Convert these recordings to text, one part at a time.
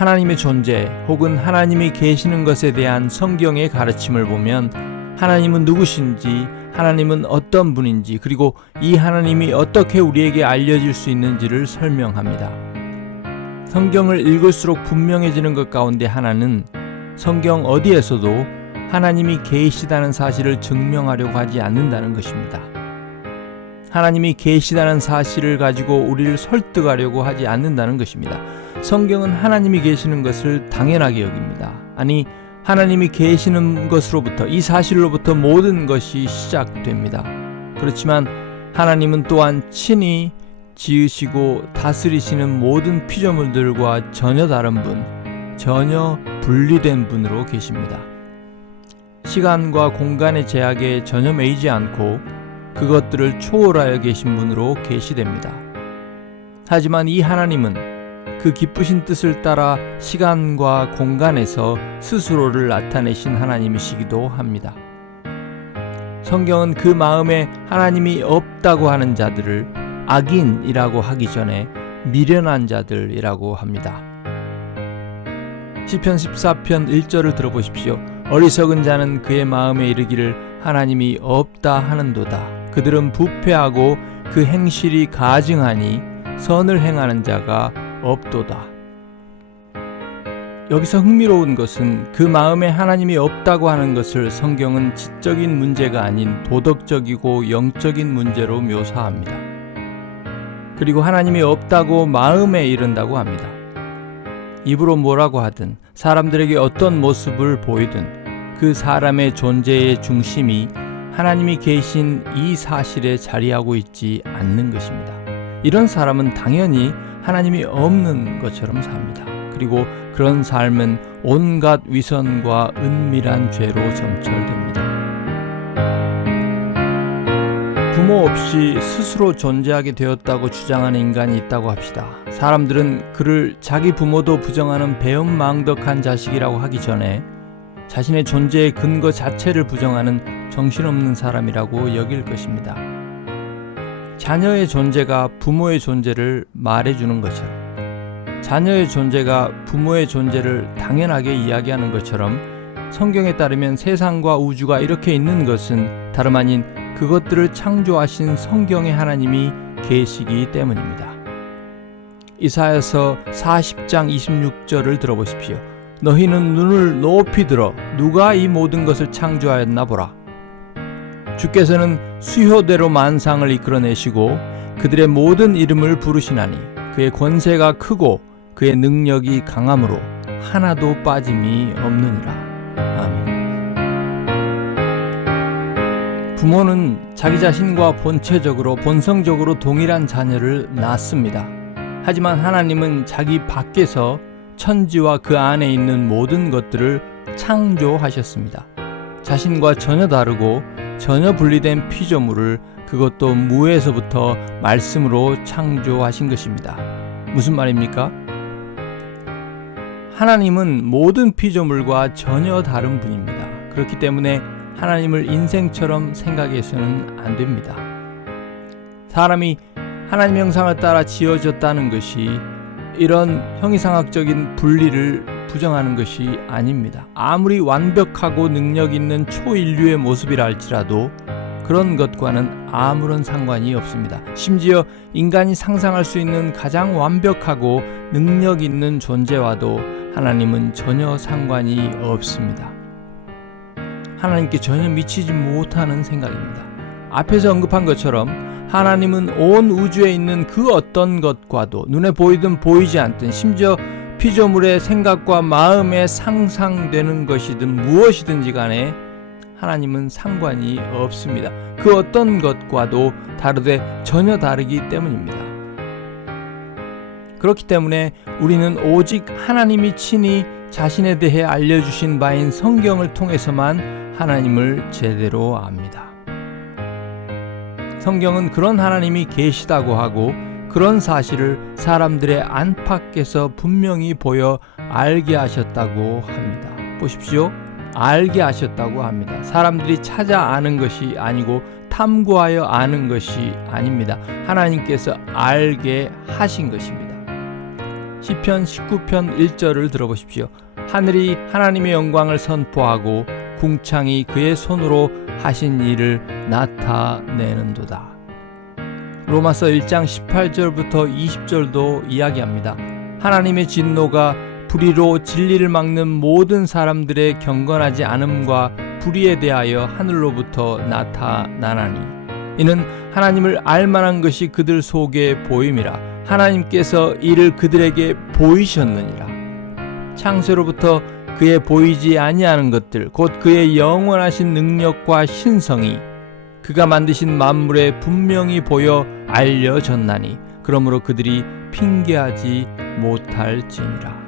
하나님의 존재 혹은 하나님이 계시는 것에 대한 성경의 가르침을 보면 하나님은 누구신지, 하나님은 어떤 분인지, 그리고 이 하나님이 어떻게 우리에게 알려질 수 있는지를 설명합니다. 성경을 읽을수록 분명해지는 것 가운데 하나는 성경 어디에서도 하나님이 계시다는 사실을 증명하려고 하지 않는다는 것입니다. 하나님이 계시다는 사실을 가지고 우리를 설득하려고 하지 않는다는 것입니다. 성경은 하나님이 계시는 것을 당연하게 여깁니다. 아니, 하나님이 계시는 것으로부터, 이 사실로부터 모든 것이 시작됩니다. 그렇지만 하나님은 또한 친히 지으시고 다스리시는 모든 피조물들과 전혀 다른 분, 전혀 분리된 분으로 계십니다. 시간과 공간의 제약에 전혀 매이지 않고 그것들을 초월하여 계신 분으로 계시됩니다. 하지만 이 하나님은 그 기쁘신 뜻을 따라 시간과 공간에서 스스로를 나타내신 하나님이시기도 합니다. 성경은 그 마음에 하나님이 없다고 하는 자들을 악인이라고 하기 전에 미련한 자들이라고 합니다. 시편 14편 1절을 들어보십시오. 어리석은 자는 그의 마음에 이르기를 하나님이 없다 하는도다. 그들은 부패하고 그 행실이 가증하니 선을 행하는 자가 없도다. 여기서 흥미로운 것은 그 마음에 하나님이 없다고 하는 것을 성경은 지적인 문제가 아닌 도덕적이고 영적인 문제로 묘사합니다. 그리고 하나님이 없다고 마음에 이른다고 합니다. 입으로 뭐라고 하든, 사람들에게 어떤 모습을 보이든 그 사람의 존재의 중심이 하나님이 계신 이 사실에 자리하고 있지 않는 것입니다. 이런 사람은 당연히 하나님이 없는 것처럼 삽니다. 그리고 그런 삶은 온갖 위선과 은밀한 죄로 점철됩니다. 부모 없이 스스로 존재하게 되었다고 주장하는 인간이 있다고 합시다. 사람들은 그를 자기 부모도 부정하는 배은망덕한 자식이라고 하기 전에 자신의 존재의 근거 자체를 부정하는 정신없는 사람이라고 여길 것입니다. 자녀의 존재가 부모의 존재를 말해주는 것처럼, 자녀의 존재가 부모의 존재를 당연하게 이야기하는 것처럼 성경에 따르면 세상과 우주가 이렇게 있는 것은 다름 아닌 그것들을 창조하신 성경의 하나님이 계시기 때문입니다. 이사야서 40장 26절을 들어보십시오. 너희는 눈을 높이 들어 누가 이 모든 것을 창조하였나 보라. 주께서는 수효대로 만상을 이끌어내시고 그들의 모든 이름을 부르시나니 그의 권세가 크고 그의 능력이 강함으로 하나도 빠짐이 없느니라. 아멘. 부모는 자기 자신과 본체적으로 본성적으로 동일한 자녀를 낳습니다. 하지만 하나님은 자기 밖에서 천지와 그 안에 있는 모든 것들을 창조하셨습니다. 자신과 전혀 다르고 전혀 분리된 피조물을, 그것도 무에서부터 말씀으로 창조하신 것입니다. 무슨 말입니까? 하나님은 모든 피조물과 전혀 다른 분입니다. 그렇기 때문에 하나님을 인생처럼 생각해서는 안 됩니다. 사람이 하나님 형상을 따라 지어졌다는 것이 이런 형이상학적인 분리를 부정하는 것이 아닙니다. 아무리 완벽하고 능력 있는 초인류의 모습이라 할지라도 그런 것과는 아무런 상관이 없습니다. 심지어 인간이 상상할 수 있는 가장 완벽하고 능력 있는 존재와도 하나님은 전혀 상관이 없습니다. 하나님께 전혀 미치지 못하는 생각입니다. 앞에서 언급한 것처럼 하나님은 온 우주에 있는 그 어떤 것과도 눈에 보이든 보이지 않든, 심지어 피조물의 생각과 마음에 상상되는 것이든 무엇이든지 간에 하나님은 상관이 없습니다. 그 어떤 것과도 다르되 전혀 다르기 때문입니다. 그렇기 때문에 우리는 오직 하나님이 친히 자신에 대해 알려주신 바인 성경을 통해서만 하나님을 제대로 압니다. 성경은 그런 하나님이 계시다고 하고 그런 사실을 사람들의 안팎에서 분명히 보여 알게 하셨다고 합니다. 보십시오. 알게 하셨다고 합니다. 사람들이 찾아 아는 것이 아니고 탐구하여 아는 것이 아닙니다. 하나님께서 알게 하신 것입니다. 시편 19편 1절을 들어보십시오. 하늘이 하나님의 영광을 선포하고 궁창이 그의 손으로 하신 일을 나타내는도다. 로마서 1장 18절부터 20절도 이야기합니다. 하나님의 진노가 불의로 진리를 막는 모든 사람들의 경건하지 않음과 불의에 대하여 하늘로부터 나타나나니 이는 하나님을 알만한 것이 그들 속에 보임이라. 하나님께서 이를 그들에게 보이셨느니라. 창세로부터 그의 보이지 아니하는 것들 곧 그의 영원하신 능력과 신성이 그가 만드신 만물에 분명히 보여 알려졌나니 그러므로 그들이 핑계하지 못할지니라.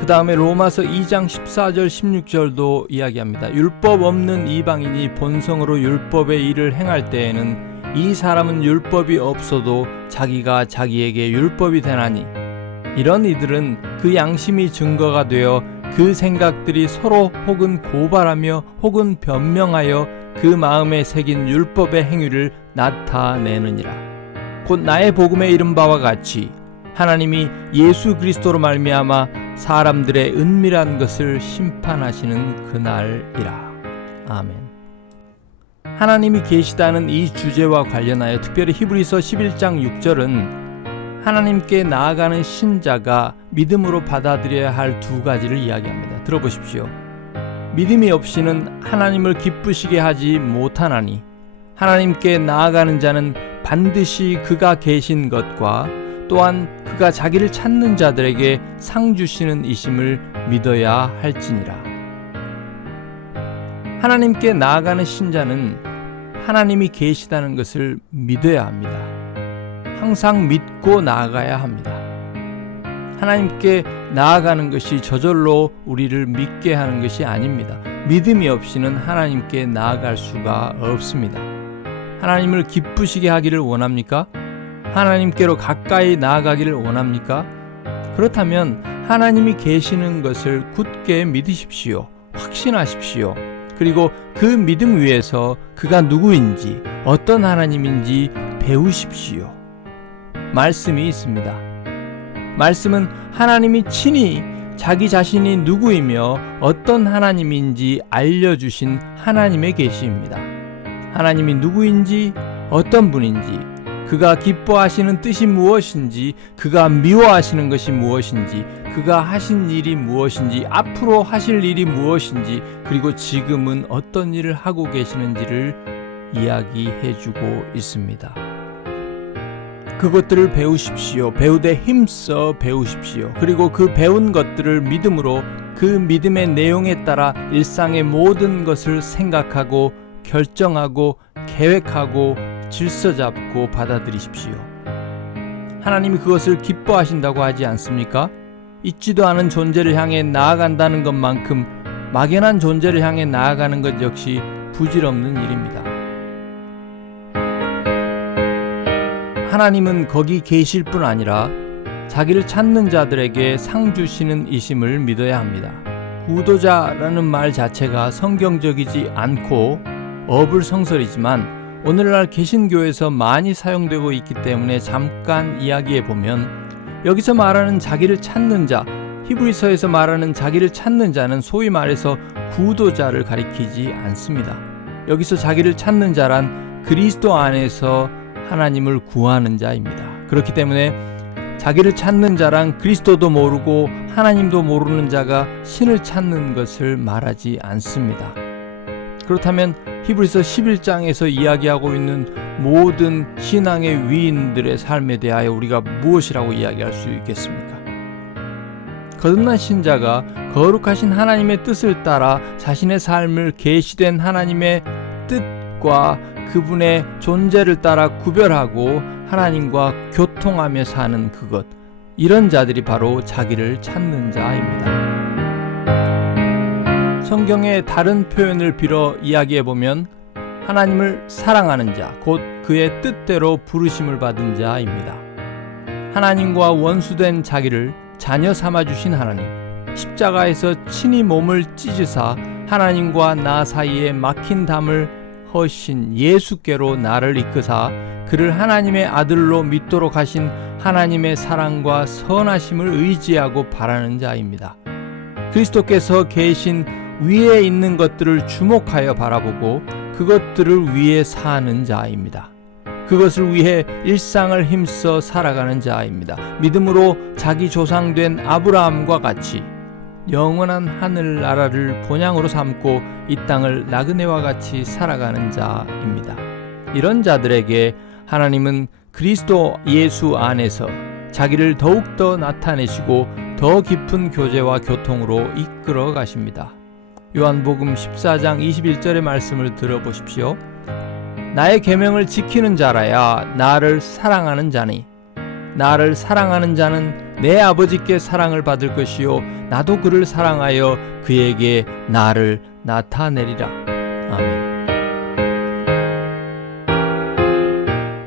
그 다음에 로마서 2장 14절 16절도 이야기합니다. 율법 없는 이방인이 본성으로 율법의 일을 행할 때에는 이 사람은 율법이 없어도 자기가 자기에게 율법이 되나니 이런 이들은 그 양심이 증거가 되어 그 생각들이 서로 혹은 고발하며 혹은 변명하여 그 마음에 새긴 율법의 행위를 나타내느니라. 곧 나의 복음에 이른 바와 같이 하나님이 예수 그리스도로 말미암아 사람들의 은밀한 것을 심판하시는 그날이라. 아멘. 하나님이 계시다는 이 주제와 관련하여 특별히 히브리서 11장 6절은 하나님께 나아가는 신자가 믿음으로 받아들여야 할 두 가지를 이야기합니다. 들어보십시오. 믿음이 없이는 하나님을 기쁘시게 하지 못하나니 하나님께 나아가는 자는 반드시 그가 계신 것과 또한 그가 자기를 찾는 자들에게 상 주시는 이심을 믿어야 할지니라. 하나님께 나아가는 신자는 하나님이 계시다는 것을 믿어야 합니다. 항상 믿고 나아가야 합니다. 하나님께 나아가는 것이 저절로 우리를 믿게 하는 것이 아닙니다. 믿음이 없이는 하나님께 나아갈 수가 없습니다. 하나님을 기쁘시게 하기를 원합니까? 하나님께로 가까이 나아가기를 원합니까? 그렇다면 하나님이 계시는 것을 굳게 믿으십시오. 확신하십시오. 그리고 그 믿음 위에서 그가 누구인지 어떤 하나님인지 배우십시오. 말씀이 있습니다. 말씀은 하나님이 친히 자기 자신이 누구이며 어떤 하나님인지 알려주신 하나님의 계시입니다. 하나님이 누구인지 어떤 분인지 그가 기뻐하시는 뜻이 무엇인지 그가 미워하시는 것이 무엇인지 그가 하신 일이 무엇인지 앞으로 하실 일이 무엇인지 그리고 지금은 어떤 일을 하고 계시는지를 이야기해주고 있습니다. 그것들을 배우십시오. 배우되 힘써 배우십시오. 그리고 그 배운 것들을 믿음으로 그 믿음의 내용에 따라 일상의 모든 것을 생각하고 결정하고 계획하고 질서 잡고 받아들이십시오. 하나님이 그것을 기뻐하신다고 하지 않습니까? 있지도 않은 존재를 향해 나아간다는 것만큼 막연한 존재를 향해 나아가는 것 역시 부질없는 일입니다. 하나님은 거기 계실 뿐 아니라 자기를 찾는 자들에게 상 주시는 이심을 믿어야 합니다. 구도자라는 말 자체가 성경적이지 않고 어불성설이지만 오늘날 개신교에서 많이 사용되고 있기 때문에 잠깐 이야기해 보면 여기서 말하는 자기를 찾는 자, 히브리서에서 말하는 자기를 찾는 자는 소위 말해서 구도자를 가리키지 않습니다. 여기서 자기를 찾는 자란 그리스도 안에서 하나님을 구하는 자입니다. 그렇기 때문에 자기를 찾는 자란 그리스도도 모르고 하나님도 모르는 자가 신을 찾는 것을 말하지 않습니다. 그렇다면 히브리서 11장에서 이야기하고 있는 모든 신앙의 위인들의 삶에 대하여 우리가 무엇이라고 이야기할 수 있겠습니까? 거듭난 신자가 거룩하신 하나님의 뜻을 따라 자신의 삶을 계시된 하나님의 뜻과 그분의 존재를 따라 구별하고 하나님과 교통하며 사는 그것, 이런 자들이 바로 자기를 찾는 자입니다. 성경의 다른 표현을 빌어 이야기해보면 하나님을 사랑하는 자, 곧 그의 뜻대로 부르심을 받은 자입니다. 하나님과 원수된 자기를 자녀 삼아주신 하나님, 십자가에서 친히 몸을 찢으사 하나님과 나 사이에 막힌 담을 허신 예수께로 나를 이끄사 그를 하나님의 아들로 믿도록 하신 하나님의 사랑과 선하심을 의지하고 바라는 자입니다. 그리스도께서 계신 위에 있는 것들을 주목하여 바라보고 그것들을 위해 사는 자입니다. 그것을 위해 일상을 힘써 살아가는 자입니다. 믿음으로 자기 조상된 아브라함과 같이 영원한 하늘나라를 본향으로 삼고 이 땅을 나그네와 같이 살아가는 자입니다. 이런 자들에게 하나님은 그리스도 예수 안에서 자기를 더욱더 나타내시고 더 깊은 교제와 교통으로 이끌어 가십니다. 요한복음 14장 21절의 말씀을 들어보십시오. 나의 계명을 지키는 자라야 나를 사랑하는 자니 나를 사랑하는 자는 내 아버지께 사랑을 받을 것이요 나도 그를 사랑하여 그에게 나를 나타내리라. 아멘.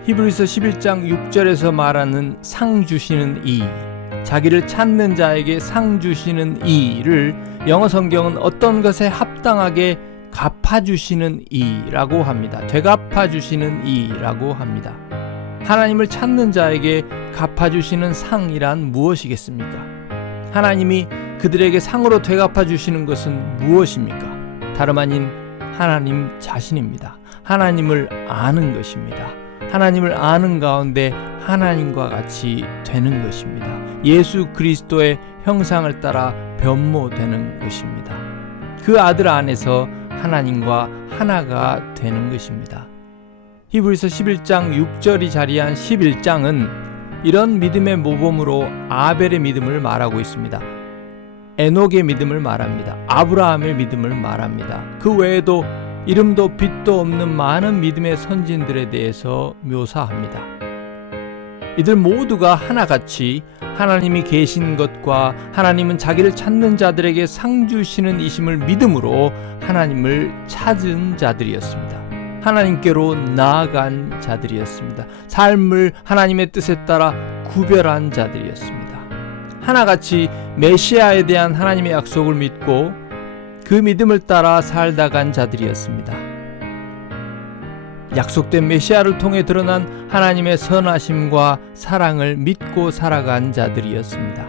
히브리서 11장 6절에서 말하는 상 주시는 이, 자기를 찾는 자에게 상 주시는 이를 영어 성경은 어떤 것에 합당하게 갚아주시는 이라고 합니다. 되갚아주시는 이라고 합니다. 하나님을 찾는 자에게 갚아주시는 상이란 무엇이겠습니까? 하나님이 그들에게 상으로 되갚아주시는 것은 무엇입니까? 다름 아닌 하나님 자신입니다. 하나님을 아는 것입니다. 하나님을 아는 가운데 하나님과 같이 되는 것입니다. 예수 그리스도의 형상을 따라 변모되는 것입니다. 그 아들 안에서 하나님과 하나가 되는 것입니다. 히브리서 11장 6절이 자리한 11장은 이런 믿음의 모범으로 아벨의 믿음을 말하고 있습니다. 에녹의 믿음을 말합니다. 아브라함의 믿음을 말합니다. 그 외에도 이름도 빛도 없는 많은 믿음의 선진들에 대해서 묘사합니다. 이들 모두가 하나같이 하나님이 계신 것과 하나님은 자기를 찾는 자들에게 상 주시는 이심을 믿음으로 하나님을 찾은 자들이었습니다. 하나님께로 나아간 자들이었습니다. 삶을 하나님의 뜻에 따라 구별한 자들이었습니다. 하나같이 메시아에 대한 하나님의 약속을 믿고 그 믿음을 따라 살다 간 자들이었습니다. 약속된 메시아를 통해 드러난 하나님의 선하심과 사랑을 믿고 살아간 자들이었습니다.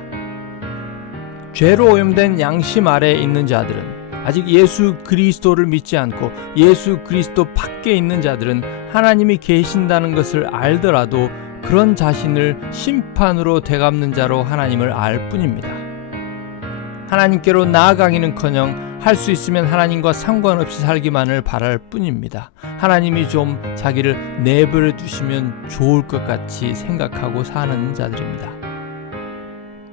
죄로 오염된 양심 아래에 있는 자들은, 아직 예수 그리스도를 믿지 않고 예수 그리스도 밖에 있는 자들은 하나님이 계신다는 것을 알더라도 그런 자신을 심판으로 되갚는 자로 하나님을 알 뿐입니다. 하나님께로 나아가기는커녕 할 수 있으면 하나님과 상관없이 살기만을 바랄 뿐입니다. 하나님이 좀 자기를 내버려 두시면 좋을 것 같이 생각하고 사는 자들입니다.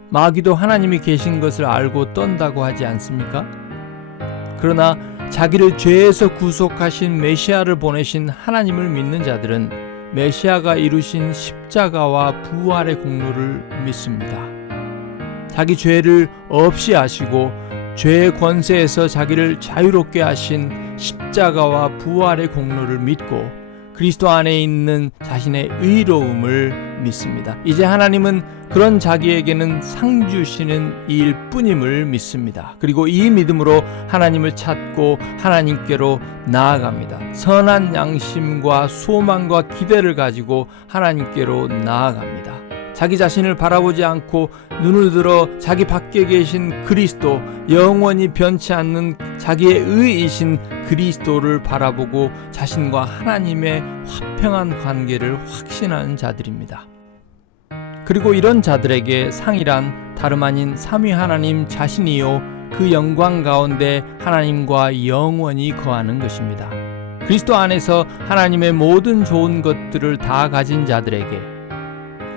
마귀도 하나님이 계신 것을 알고 떤다고 하지 않습니까? 그러나 자기를 죄에서 구속하신 메시아를 보내신 하나님을 믿는 자들은 메시아가 이루신 십자가와 부활의 공로를 믿습니다. 자기 죄를 없이 하시고 죄의 권세에서 자기를 자유롭게 하신 십자가와 부활의 공로를 믿고 그리스도 안에 있는 자신의 의로움을 믿습니다. 이제 하나님은 그런 자기에게는 상 주시는 이일 뿐임을 믿습니다. 그리고 이 믿음으로 하나님을 찾고 하나님께로 나아갑니다. 선한 양심과 소망과 기대를 가지고 하나님께로 나아갑니다. 자기 자신을 바라보지 않고 눈을 들어 자기 밖에 계신 그리스도, 영원히 변치 않는 자기의 의이신 그리스도를 바라보고 자신과 하나님의 화평한 관계를 확신하는 자들입니다. 그리고 이런 자들에게 상이란 다름 아닌 삼위 하나님 자신이요 그 영광 가운데 하나님과 영원히 거하는 것입니다. 그리스도 안에서 하나님의 모든 좋은 것들을 다 가진 자들에게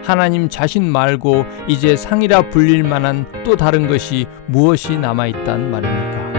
하나님 자신 말고 이제 상이라 불릴 만한 또 다른 것이 무엇이 남아있단 말입니까?